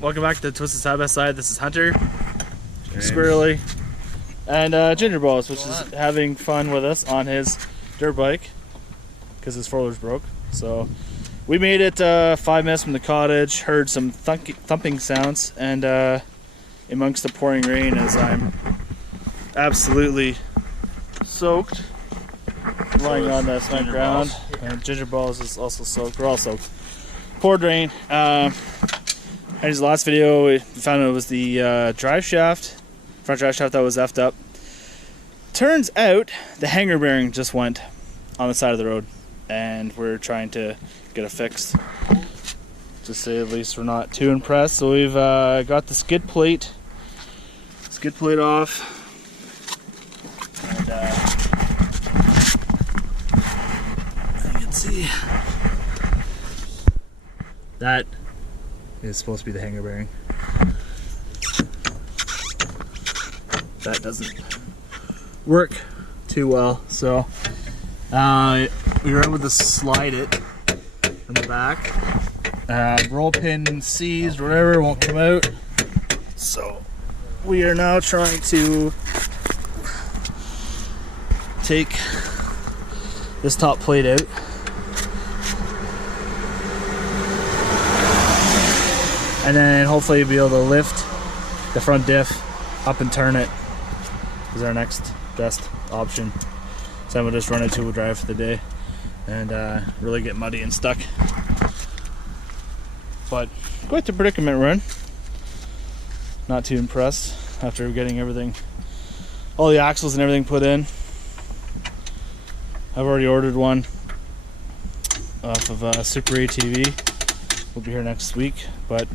welcome back to Twisted Side by Side. This is Hunter, Squirrely, and Ginger Balls, which is having fun with us on his dirt bike because his four-wheeler's broke. So we made it 5 minutes from the cottage, heard some thumping sounds, and amongst the pouring rain as I'm absolutely soaked, lying on the cement ground. And Ginger Balls is also soaked. We're all soaked. Poured rain. And the last video, we found it was the drive shaft, front drive shaft that was effed up. Turns out the hanger bearing just went on the side of the road, and we're trying to get it fixed. To say at least, we're not too impressed. So we've got the skid plate off, and you can see that is supposed to be the hanger bearing. That doesn't work too well, so we were able to slide it in the back. Roll pin seized, whatever, won't come out. So we are now trying to take this top plate out. And then hopefully be able to lift the front diff up and turn it is our next best option. So then we'll just run a two-wheel drive for the day and really get muddy and stuck. But quite the predicament we're in. Not too impressed after getting everything, all the axles and everything put in. I've already ordered one off of Super ATV. We'll be here next week, but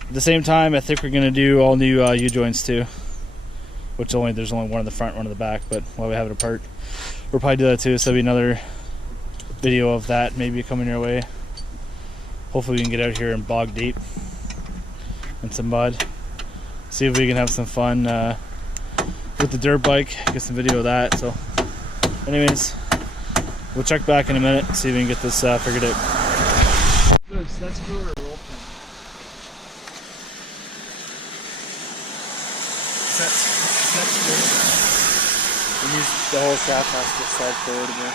at the same time, I think we're going to do all new U-joints too, which there's only one in the front, one in the back, but while we have it apart, we'll probably do that too, so that'll be another video of that maybe coming your way. Hopefully we can get out here and bog deep in some mud, see if we can have some fun with the dirt bike, get some video of that. So anyways, we'll check back in a minute, see if we can get this figured out. Good, so that's cool. That's good. The whole shaft has to slide forward a bit.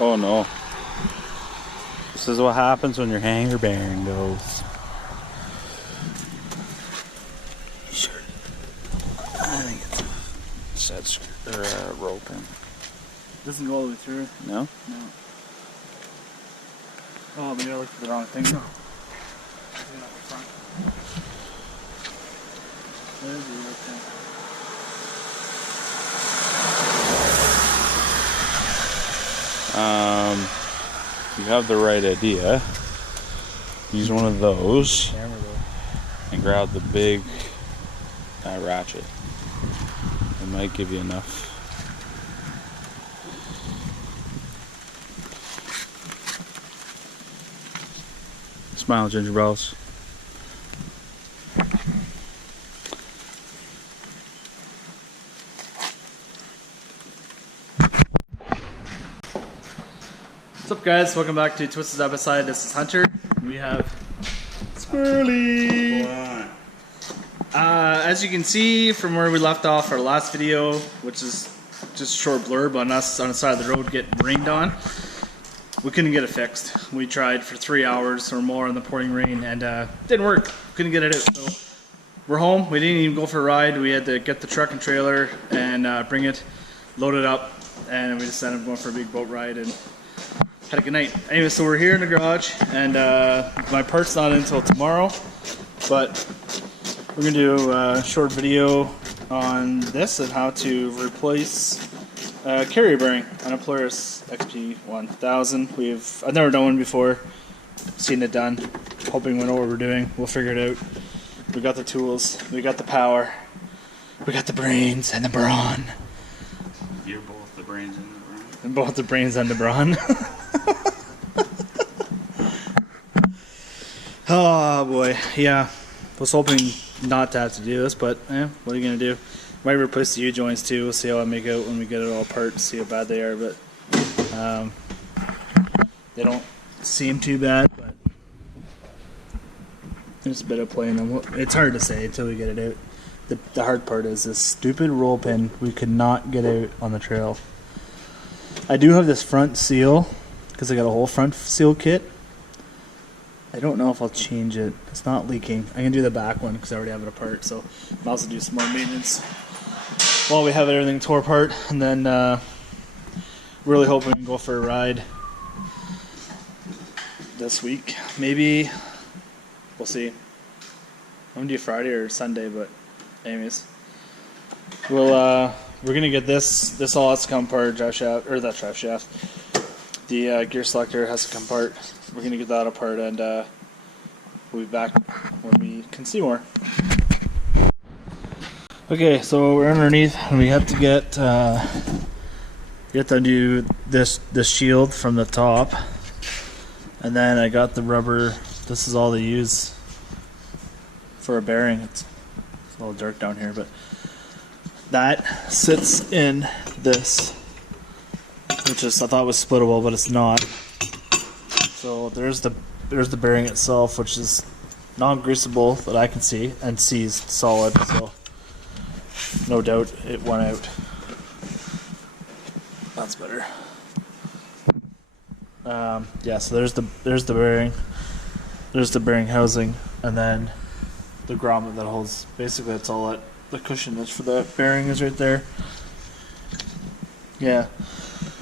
Oh no. This is what happens when your hanger bearing goes. Sure. I think it's a set screw or a rope in. Doesn't go all the way through. No? No. Oh, maybe I looked at the wrong thing. No. There's the rope thing. You have the right idea. Use one of those and grab the big ratchet. It might give you enough. Smile, Ginger Balls. What's up, guys? Welcome back to Twisted Side by Side. This is Hunter. We have Squirrely. As you can see from where we left off our last video, which is just a short blurb on us on the side of the road getting rained on, we couldn't get it fixed. We tried for 3 hours or more in the pouring rain, and didn't work. Couldn't get it out. So we're home. We didn't even go for a ride. We had to get the truck and trailer and bring it, load it up, and we just ended up going for a big boat ride and had a good night. Anyway, so we're here in the garage, and my part's not in until tomorrow, but we're gonna do a short video on this and how to replace carrier bearing on a Polaris XP 1000. I've never done one before, seen it done, hoping we know what we're doing. We'll figure it out. We got the tools, we got the power, we got the brains and the brawn. You're both the brains and the brawn. And both the brains and the brawn. Oh boy, yeah. Was hoping not to have to do this, but what are you gonna do? Might replace the U-joints too. We'll see how I make out when we get it all apart, see how bad they are, but they don't seem too bad, but there's a bit of playing them. It's hard to say until we get it out. The hard part is this stupid roll pin we could not get out on the trail. I do have this front seal because I got a whole front seal kit. I don't know if I'll change it. It's not leaking. I can do the back one because I already have it apart, so I'll also do some more maintenance while we have everything tore apart, and then really hoping we can go for a ride this week. Maybe we'll see. I'm gonna do Friday or Sunday, but anyways, we're gonna get this all has to come apart. Drive shaft, or that drive shaft. The gear selector has to come apart. We're gonna get that apart, and we'll be back when we can see more. Okay, so we're underneath, and we have to get to do this shield from the top, and then I got the rubber. This is all they use for a bearing. It's a little dark down here, but that sits in this, which is I thought was splittable, but it's not. So there's the bearing itself, which is non-greasable that I can see, and seized solid. So no doubt it went out. That's better. Yeah. So there's the bearing. There's the bearing housing, and then the grommet that holds. Basically, that's all that the cushion is for the bearing is right there. Yeah.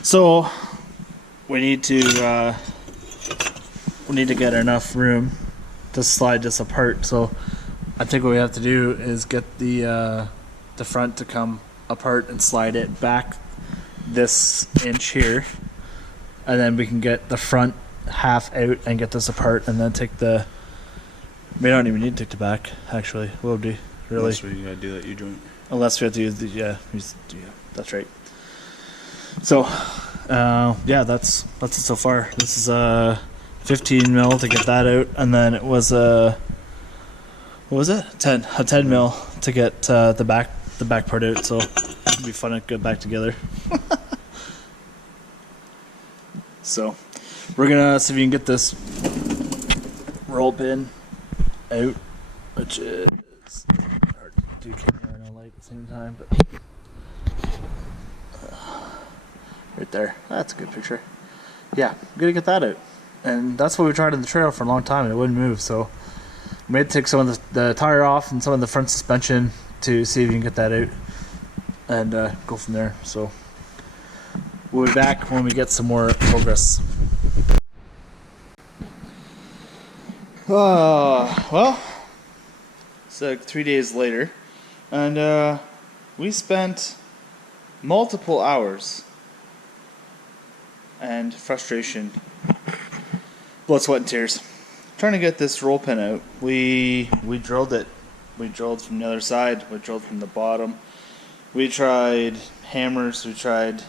So we need to get enough room to slide this apart. So I think what we have to do is get the front to come apart and slide it back this inch here, and then we can get the front half out and get this apart, and then take the. We don't even need to take the back. Actually, will be really. Unless we gotta do that U-joint. Unless we have to use the yeah, that's right. So yeah, that's it so far. This is 15 mil to get that out, and then it was what was it? 10 mil to get the back part out. So it'll be fun to get back together. So we're gonna see if we can get this roll pin out, which is hard to do camera and a light at the same time, but right there, that's a good picture. Yeah, I'm gonna get that out, and that's what we tried on the trail for a long time, and it wouldn't move. So we had to take some of the tire off and some of the front suspension to see if we can get that out, and go from there. So we'll be back when we get some more progress. Well, it's like 3 days later, and we spent multiple hours and frustration, blood, sweat, and tears trying to get this roll pin out. We drilled it. We drilled from the other side. We drilled from the bottom. We tried hammers. We tried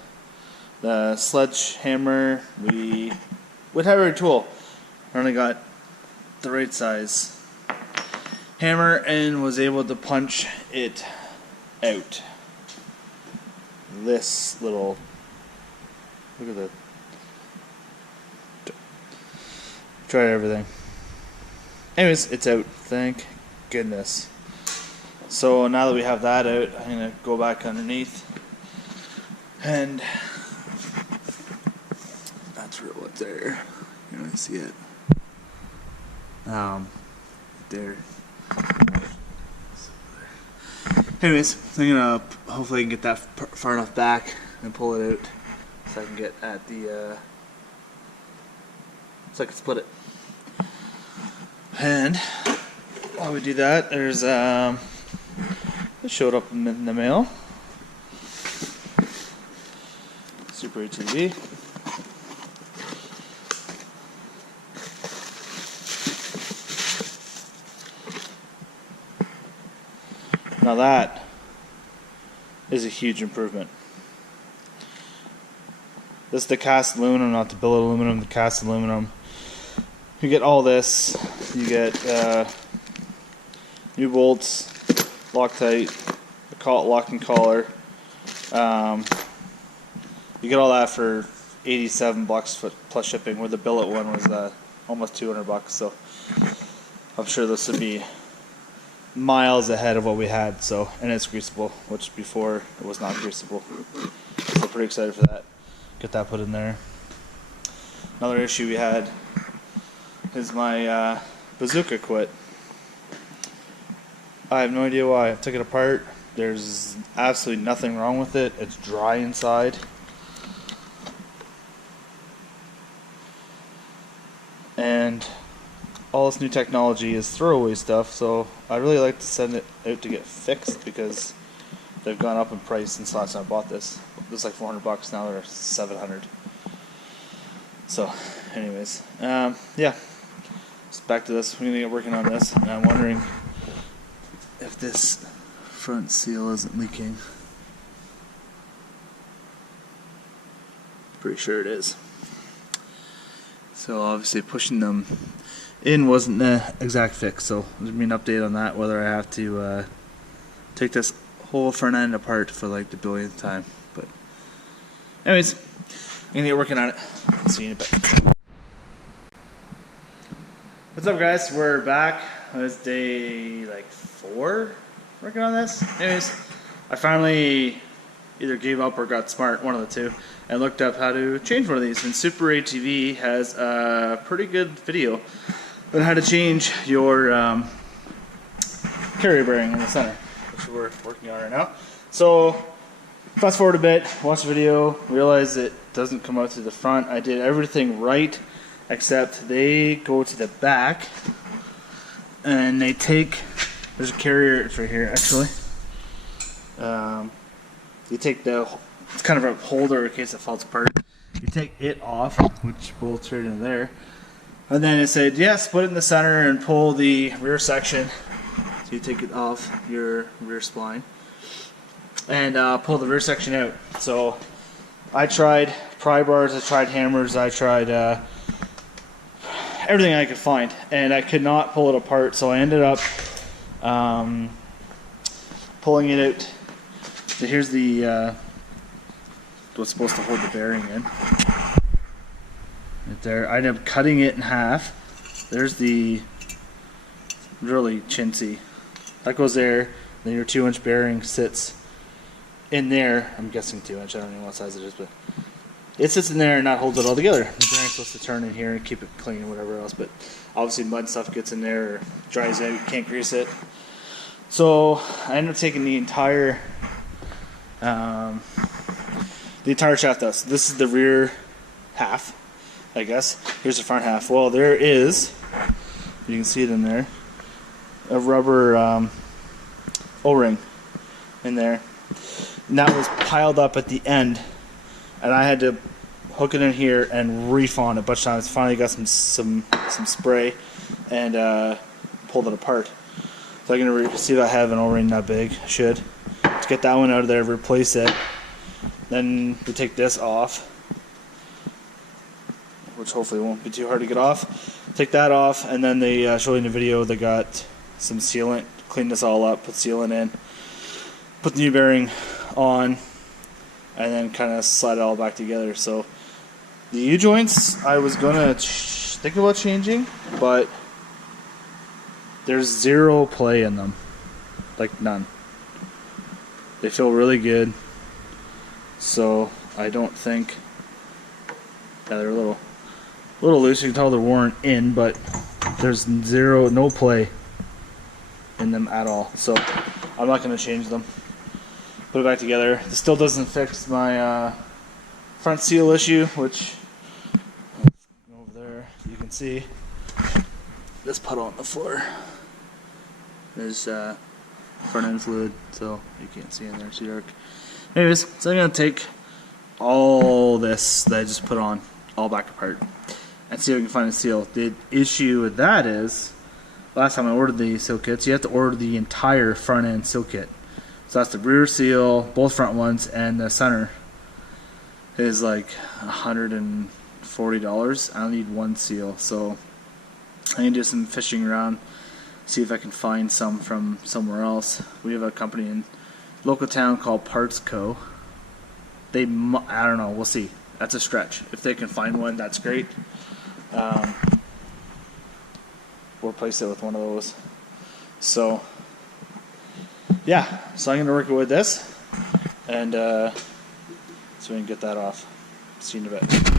the sledgehammer. We with every tool. I only got the right size hammer and was able to punch it out. This little, look at that. Tried everything. Anyways, it's out. Thank goodness. So now that we have that out, I'm gonna go back underneath, and that's real up there. You don't see it. There. Anyways, I'm gonna hopefully I can get that far enough back and pull it out so I can get at the so I can split it. And while we do that, there's it showed up in the mail. Super ATV. Now that is a huge improvement. This is the cast aluminum, not the billet aluminum, the cast aluminum. You get all this. You get new bolts, Loctite, locking collar. You get all that for $87 plus shipping, where the billet one was almost $200. So I'm sure this would be miles ahead of what we had. So, and it's greasable, which before it was not greasable. So pretty excited for that. Get that put in there. Another issue we had is my bazooka quit. I have no idea why. I took it apart. There's absolutely nothing wrong with it. It's dry inside. And all this new technology is throwaway stuff, so I'd really like to send it out to get fixed, because they've gone up in price since last time I bought this. It was like $400, now they're $700. So, anyways, yeah. Just back to this. We're gonna get working on this, and I'm wondering if this front seal isn't leaking. Pretty sure it is. So obviously pushing them in wasn't the exact fix, so there's gonna be an update on that, whether I have to take this whole front end apart for like the billionth time. But anyways, I'm gonna get working on it. See you in a bit. What's up, guys? We're back. It was day like 4 working on this. Anyways, I finally either gave up or got smart, one of the two, and looked up how to change one of these. And Super ATV has a pretty good video on how to change your carrier bearing in the center, which we're working on right now. So fast forward a bit, watch the video, realize it doesn't come out to the front. I did everything right, except they go to the back, and they take, there's a carrier, it's right here actually. You take it's kind of a holder in case it falls apart. You take it off, which bolts right in there. And then it said, yes, put it in the center and pull the rear section. So you take it off your rear spline and pull the rear section out. So I tried pry bars, I tried hammers, I tried everything I could find, and I could not pull it apart. So I ended up pulling it out. So here's the what's supposed to hold the bearing in. Right there. I ended up cutting it in half. There's the really chintzy. That goes there. Then your 2-inch bearing sits in there. I'm guessing 2-inch. I don't know what size it is, but it sits in there and that holds it all together. The bearing's supposed to turn in here and keep it clean or whatever else, but obviously mud stuff gets in there or dries out. You can't grease it. So I ended up taking the entire shaft out. So this is the rear half, I guess. Here's the front half. Well, there is, you can see it in there, a rubber O-ring in there. And that was piled up at the end, and I had to hook it in here and reef on it a bunch of times. Finally got some spray and pulled it apart. So I'm gonna see if I have an O-ring that big. Should. Let's get that one out of there, replace it. Then we take this off, which hopefully won't be too hard to get off. Take that off, and then they show you in the video they got some sealant, clean this all up, put sealant in, put the new bearing on, and then kind of slide it all back together. So the U-joints I was gonna think about changing, but there's zero play in them, like none. They feel really good. So I don't think, yeah, they're a little loose. You can tell they're worn in, but there's no play in them at all. So I'm not going to change them. Put it back together. This still doesn't fix my front seal issue, which over there you can see this puddle on the floor. There's front end fluid, so you can't see in there, it's too dark. Anyways, so I'm going to take all this that I just put on, all back apart, and see if I can find a seal. The issue with that is, last time I ordered the seal kits, you have to order the entire front end seal kit. So that's the rear seal, both front ones, and the center is like $140. I only need one seal, so I can do some fishing around, see if I can find some from somewhere else. We have a company in local town called Parts Co. I don't know, we'll see. That's a stretch. If they can find one, that's great. We'll replace it with one of those. So, yeah. So I'm going to work with this. And so we can get that off. See you in a bit.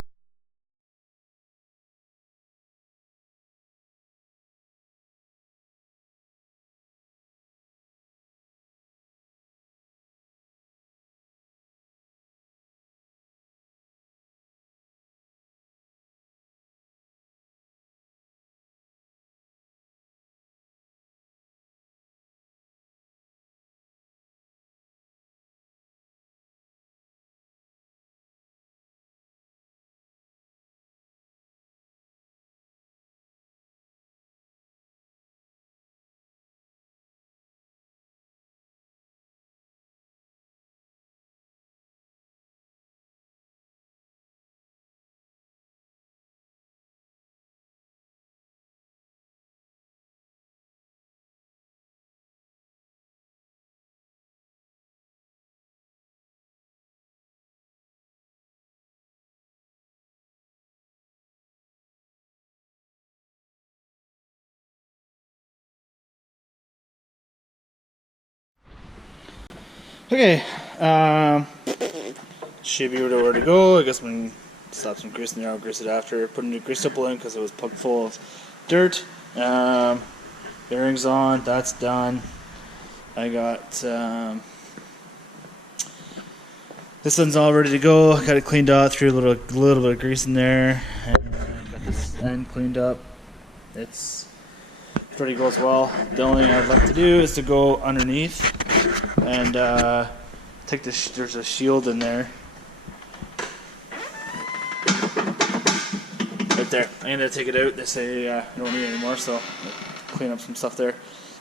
Okay, should be where to go. I guess we can slap some grease in there. I'll grease it after. Put a new grease stipple in because it was pumped full of dirt. Bearings on. That's done. I got this one's all ready to go. Got it cleaned out. Threw a little bit of grease in there. And got this end cleaned up. It's pretty good as well. The only thing I'd like to do is to go underneath and take this. There's a shield in there, right there. I'm gonna take it out. They say I don't need it anymore, so clean up some stuff there.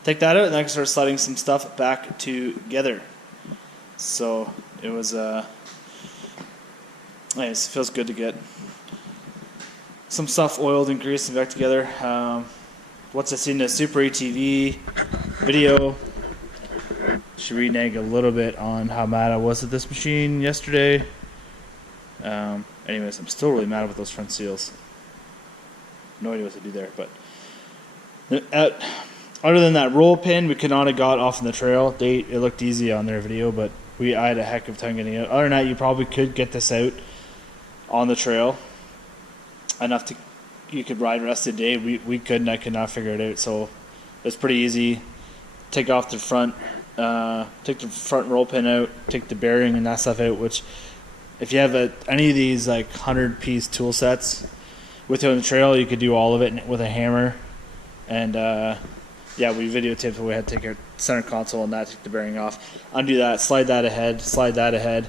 Take that out, and I can start sliding some stuff back together. So it was nice. It feels good to get some stuff oiled and greased and back together. Once I seen the Super ATV video, should renege a little bit on how mad I was at this machine yesterday. Anyways, I'm still really mad with those front seals. No idea what to do there, but other than that roll pin, we could not have got off in the trail. It looked easy on their video, but I had a heck of a time getting it. Other than that, you probably could get this out on the trail enough to you could ride the rest of the day. We couldn't. I could not figure it out. So it's pretty easy. Take off the front. Take the front roll pin out. Take the bearing and that stuff out. Which, if you have any of these like 100-piece tool sets with you on the trail, you could do all of it with a hammer. And yeah, we videotaped we had to take our center console and that, take the bearing off, undo that, slide that ahead.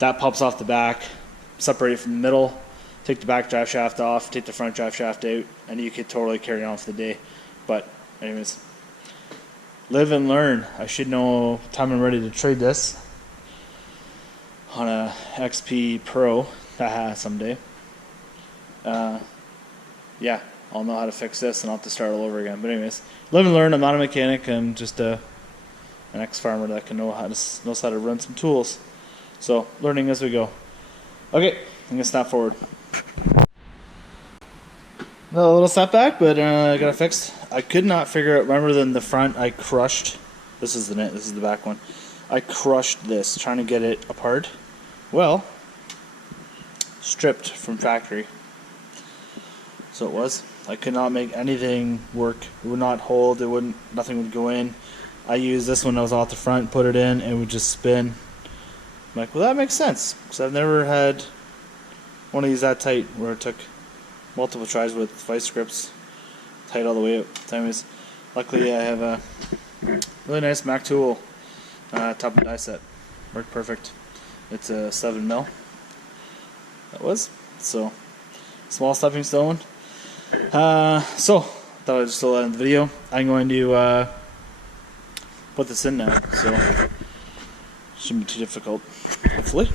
That pops off the back, separate it from the middle. Take the back drive shaft off, take the front drive shaft out, and you could totally carry on for the day. But anyways, live and learn. I should know time I'm ready to trade this on a XP Pro someday. Yeah, I'll know how to fix this and I'll have to start all over again. But anyways, live and learn. I'm not a mechanic. I'm just an ex-farmer that can knows how to run some tools. So learning as we go. Okay, I'm gonna stop forward. A little setback, but I got it fixed. I could not figure out. Remember, in the front, I crushed. This is the net. This is the back one. I crushed this trying to get it apart. Well, stripped from factory. So it was. I could not make anything work. It would not hold. It wouldn't. Nothing would go in. I used this one that was off the front, put it in, and it would just spin. I'm like, well, that makes sense because I've never had one of these that tight where it took multiple tries with vice grips tight all the way out. Anyways, luckily I have a really nice Mac tool top and die set. Worked perfect. It's a 7mm. That was so small stepping stone. So thought I'd just still end the video. I'm going to put this in now, so shouldn't be too difficult, hopefully.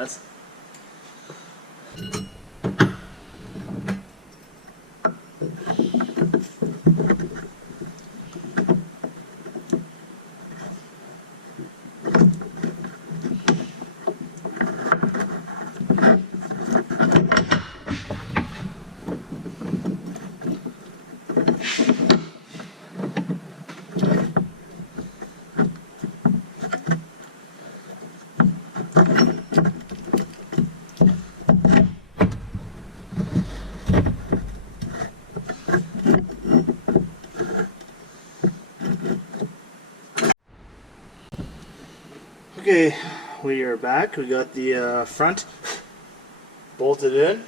That's okay. We are back. We got the front bolted in.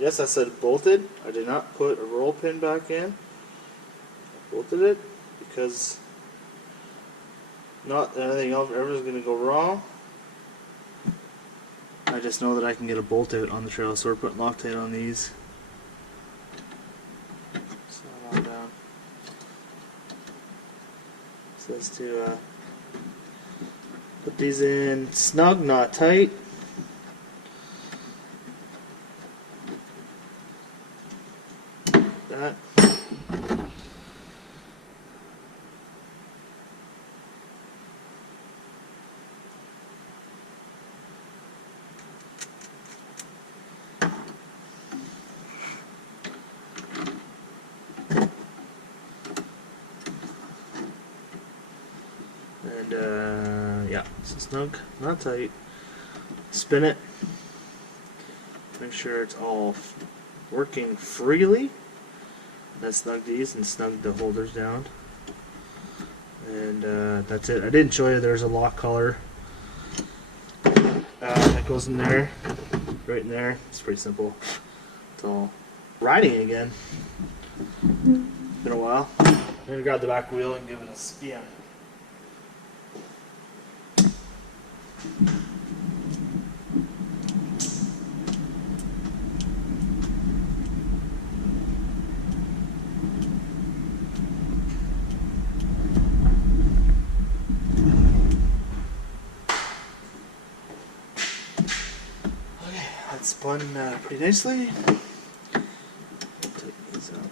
Yes, I said bolted. I did not put a roll pin back in. I bolted it because not that anything else ever is going to go wrong. I just know that I can get a bolt out on the trailer, so we're putting Loctite on these. So I'm on down. Says to put these in snug, not tight. That. And yeah, so snug, not tight. Spin it. Make sure it's all working freely. Then snug these and snug the holders down. And that's it. I didn't show you there's a lock collar that goes in there, right in there. It's pretty simple. It's all riding again. Been a while. I'm gonna grab the back wheel and give it a spin. That's spun pretty nicely. Take these out.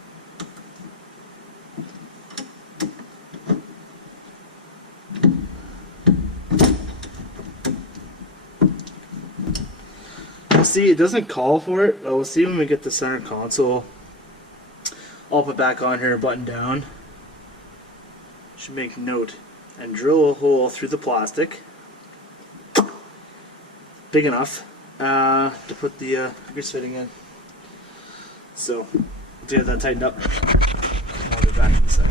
We'll see, it doesn't call for it, but we'll see when we get the center console all put back on here, button down. Should make note and drill a hole through the plastic. Big enough to put the grease fitting in. So, to get that tightened up, I'll be back in a sec.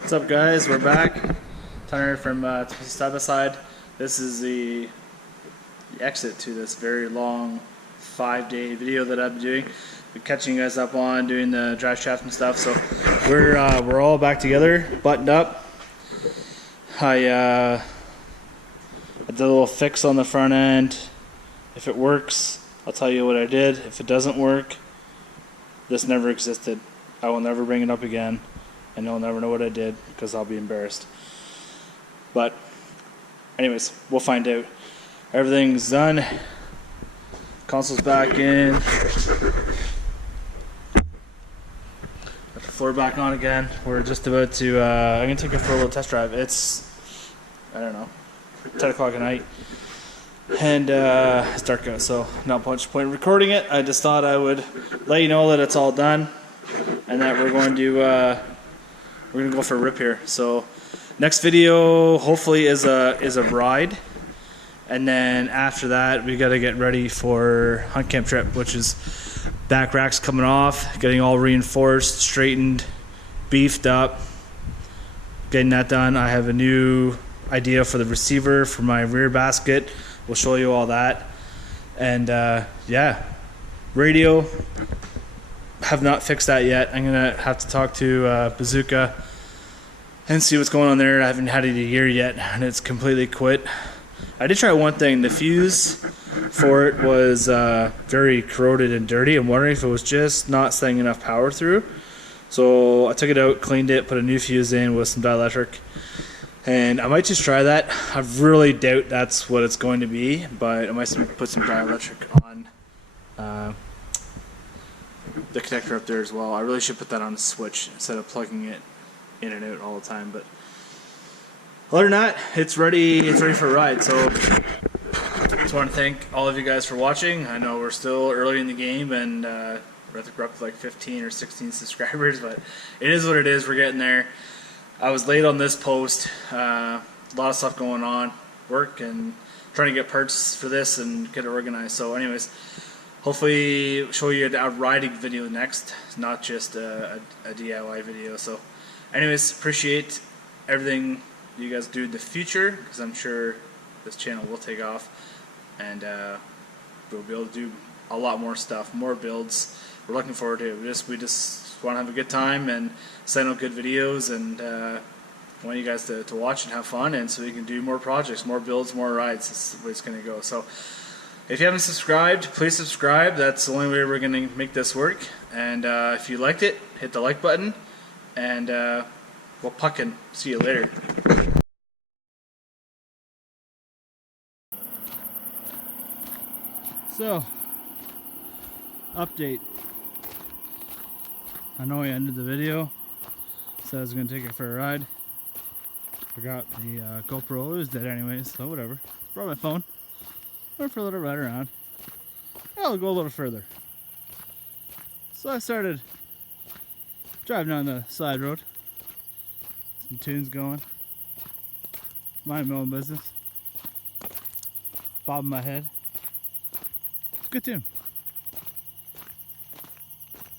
What's up, guys? We're back. Tanner from Side by Side. This is the exit to this very long 5-day video that I've been doing. Been catching you guys up on doing the drive shaft and stuff. So we're all back together, buttoned up. I did a little fix on the front end. If it works, I'll tell you what I did. If it doesn't work, this never existed. I will never bring it up again, and you'll never know what I did because I'll be embarrassed. But anyways, we'll find out. Everything's done. Console's back in. Got the floor back on again. We're just about to, I'm going to take it for a little test drive. It's, I don't know, 10 o'clock at night. And it's dark out, so not much point in recording it. I just thought I would let you know that it's all done and that we're going to go for a rip here. So next video hopefully is a ride, and then after that we got to get ready for hunt camp trip, which is back racks coming off, getting all reinforced, straightened, beefed up, getting that done. I have a new idea for the receiver for my rear basket. We'll show you all that. And yeah, radio, have not fixed that yet. I'm gonna have to talk to Bazooka and see what's going on there. I haven't had it a year yet, and it's completely quit. I did try one thing. The fuse for it was very corroded and dirty. I'm wondering if it was just not sending enough power through. So I took it out, cleaned it, put a new fuse in with some dielectric, And I might just try that. I really doubt that's what it's going to be, but I might put some dielectric on the connector up there as well. I really should put that on a switch instead of plugging it in and out all the time. But other than that, it's ready. It's ready for a ride. So just want to thank all of you guys for watching. I know we're still early in the game, and we're up to like 15 or 16 subscribers, but it is what it is. We're getting there. I was late on this post. A lot of stuff going on, work and trying to get parts for this and get it organized. So anyways, hopefully show you a riding video next, not just a DIY video. So anyways, appreciate everything you guys do in the future, because I'm sure this channel will take off, and we'll be able to do a lot more stuff, more builds. We're looking forward to it. We just want to have a good time and send out good videos, and want you guys to watch and have fun, and so we can do more projects, more builds, more rides. This is the way it's going to go. So if you haven't subscribed, please subscribe. That's the only way we're going to make this work. And if you liked it, hit the like button, and we'll puckin'. See you later. So, update. I know I ended the video, said I was going to take it for a ride. Forgot the GoPro. It was dead anyways, so whatever. Brought my phone. Went for a little ride around. I'll go a little further. So I started driving down the side road. Some tunes going. Mind my own business. Bobbing my head. It's a good tune.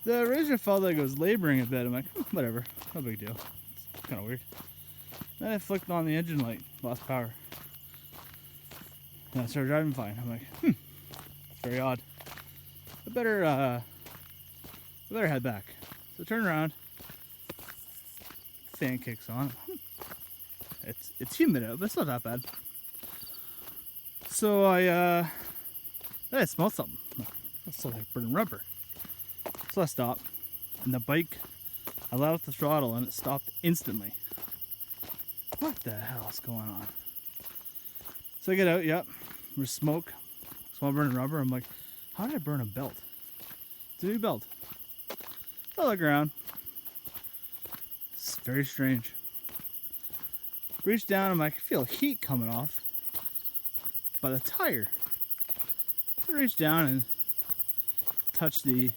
The razor felt like it was laboring a bit. I'm like, whatever, no big deal. It's kind of weird. Then I flicked on the engine light, lost power. And I started driving fine. I'm like, it's very odd. I better head back. So turn around. Fan kicks on. It's humid out, but it's not that bad. So then I smelled something. It smelled like burning rubber. So I stopped, and the bike, I let out the throttle and it stopped instantly. What the hell is going on? So I get out, yep, there's smoke, smell burning rubber. I'm like, how did I burn a belt? It's a new belt. So I look around. It's very strange. Reach down, I'm like, I feel heat coming off by the tire. So I reach down and touch the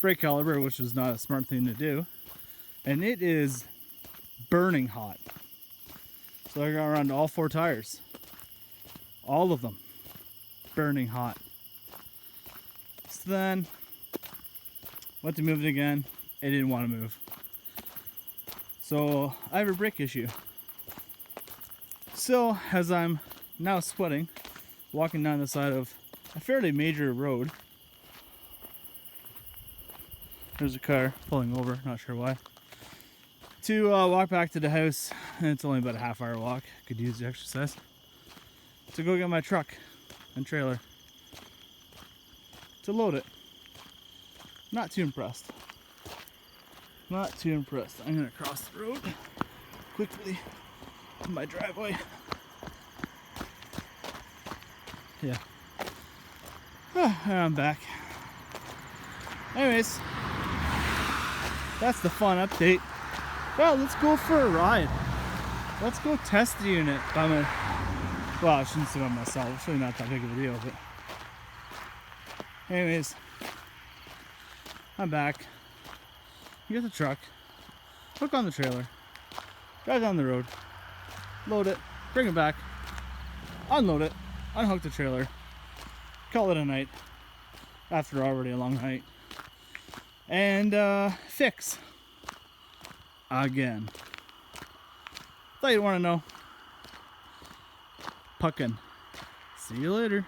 brake caliper, which was not a smart thing to do, and it is burning hot. So I got around to all 4 tires, all of them burning hot. So then went to move it again. It didn't want to move. So I have a brake issue. So as I'm now sweating, walking down the side of a fairly major road. There's a car pulling over, not sure why. To walk back to the house, and it's only about a half-hour walk. Could use the exercise. To go get my truck and trailer to load it. Not too impressed. Not too impressed. I'm gonna cross the road quickly to my driveway. Yeah. And I'm back. Anyways. That's the fun update. Well, let's go for a ride. Let's go test the unit by my... Well, I shouldn't say by myself. It's really not that big of a deal, but... Anyways. I'm back. Get the truck. Hook on the trailer. Drive down the road. Load it. Bring it back. Unload it. Unhook the trailer. Call it a night. After already a long night. And fix again. Thought you'd want to know. Puckin'. See you later.